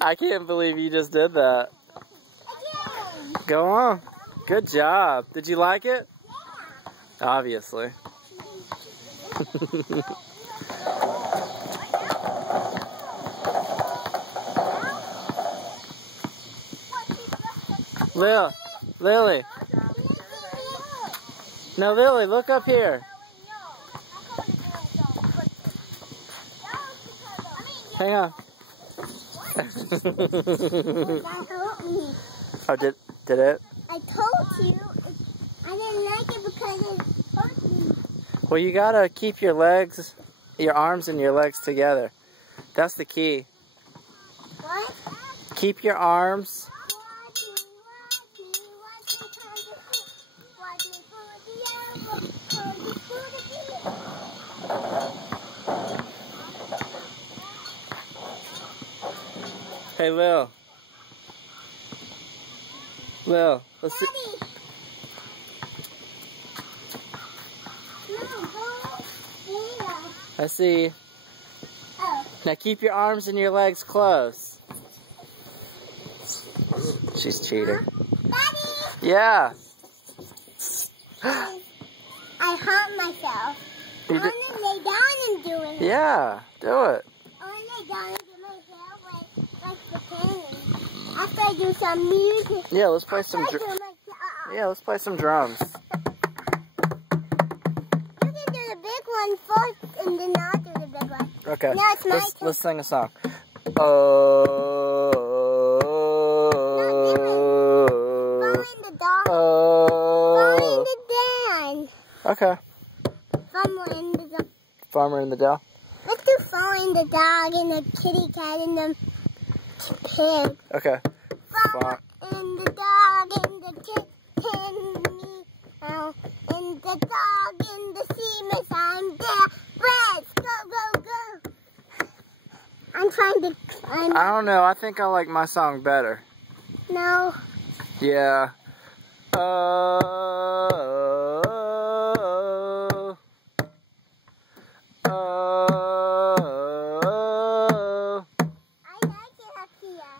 I can't believe you just did that. Go on. Good job. Did you like it? Yeah. Obviously. Lily. No, Lily, look up here. Hang on. Oh, did it? I told you. I didn't like it because it hurt me. Well, you gotta keep your legs, your arms and your legs together. That's the key. What? Keep your arms. Hey, Lil, let's see. I see. Oh. Now keep your arms and your legs close. She's cheating. Daddy! Yeah. I hurt myself. I want to lay down and do it. Yeah, do it. I want to lay down and get my hair like the painting. After I do some music. Yeah, let's play some drums. Yeah, let's play some drums. You can do the big one first and then I'll do the big one. Okay. Now it's my turn. Let's sing a song. Okay. Farmer in the Dell. Let's do Following the Dog and the kitty cat and the pig. Okay. Farmer and the dog and the kitten meow and the dog and the sea I'm there. Let's go, go, go. I'm trying to climb. I don't know. I think I like my song better. No. Yeah. I like it up here.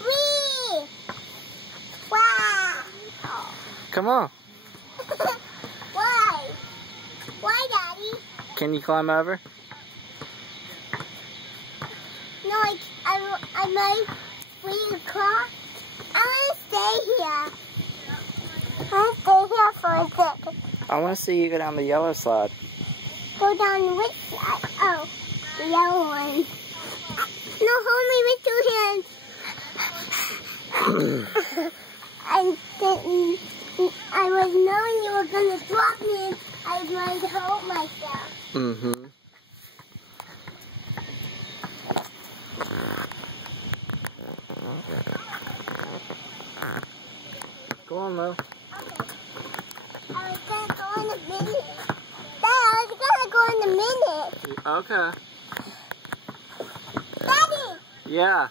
Whee! Wow! Come on. Why? Why, Daddy? Can you climb over? No, I might wait a car. I want to stay here. I want to stay here for a second. I want to see you go down the yellow slide. Go down which side? Oh, the yellow one. No, hold me with 2 hands. I was knowing you were going to drop me and I was going to hold myself. Mm-hmm. Go on, Mo. Okay. I was going to go in a minute. Dad, I was going to go in a minute. Okay. Daddy! Yeah.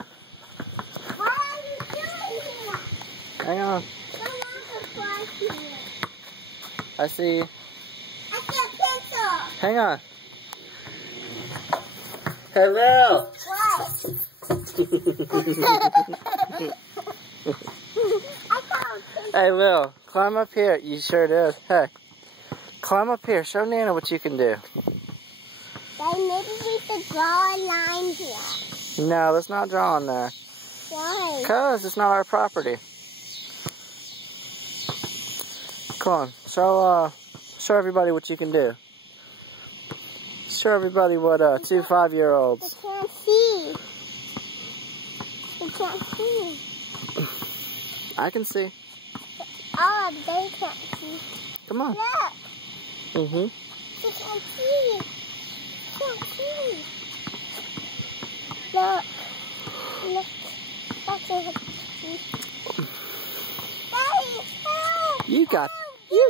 What are you doing here? Hang on. Come on, fly here. I see. I see a pencil. Hang on. Hello. What? Hey, Lil, climb up here. You sure did. Hey, climb up here. Show Nana what you can do. Then maybe we should draw a line here. No, let's not draw on there. Why? Because it's not our property. Come on. Show everybody what you can do. Show everybody what 2 5-year-olds. I can't see. I can't see. I can see. Oh, they can't see. Come on. Look. Mm-hmm. They can't see. Can't see. Look. Look. That's a see. Daddy, help! You got. Give me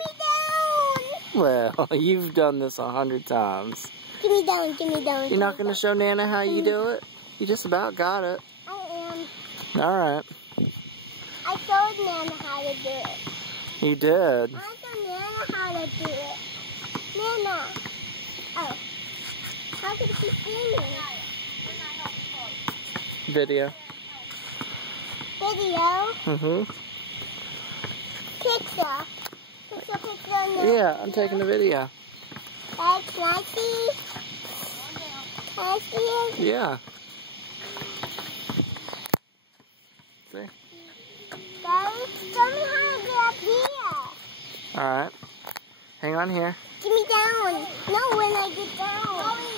down! Well, you've done this 100 times. Give me down, give me down. You're not going to show Nana how you do it? You just about got it. I am. All right. I showed showed Nana how to do it. You did. I showed Nana how to do it. Nana. Oh. How could she see me? Video. Video? Picture. Picture. Yeah, I'm taking a video. Can I see? Can I see it? Yeah. See? Daddy, show me how to get up here. Alright. Hang on here. Give me down. No, when I get down.